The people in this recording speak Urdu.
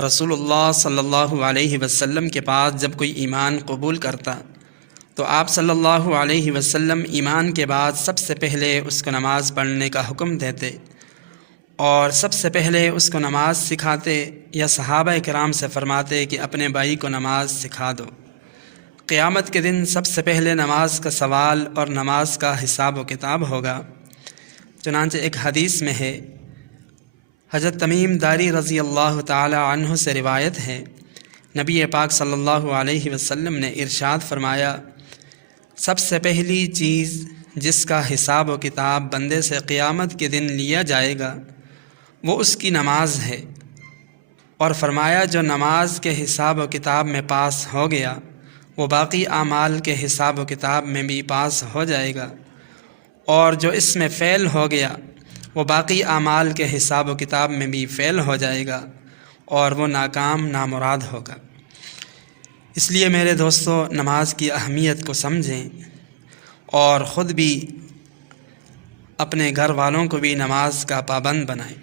رسول اللہ صلی اللہ علیہ وسلم کے پاس جب کوئی ایمان قبول کرتا تو آپ صلی اللہ علیہ وسلم ایمان کے بعد سب سے پہلے اس کو نماز پڑھنے کا حکم دیتے اور سب سے پہلے اس کو نماز سکھاتے، یا صحابہ کرام سے فرماتے کہ اپنے بھائی کو نماز سکھا دو۔ قیامت کے دن سب سے پہلے نماز کا سوال اور نماز کا حساب و کتاب ہوگا۔ چنانچہ ایک حدیث میں ہے، حضرت تمیم داری رضی اللہ تعالی عنہ سے روایت ہے، نبی پاک صلی اللہ علیہ وسلم نے ارشاد فرمایا، سب سے پہلی چیز جس کا حساب و کتاب بندے سے قیامت کے دن لیا جائے گا وہ اس کی نماز ہے، اور فرمایا جو نماز کے حساب و کتاب میں پاس ہو گیا وہ باقی اعمال کے حساب و کتاب میں بھی پاس ہو جائے گا، اور جو اس میں فیل ہو گیا وہ باقی اعمال کے حساب و کتاب میں بھی فیل ہو جائے گا، اور وہ ناکام نامراد ہوگا۔ اس لیے میرے دوستو، نماز کی اہمیت کو سمجھیں اور خود بھی اپنے گھر والوں کو بھی نماز کا پابند بنائیں۔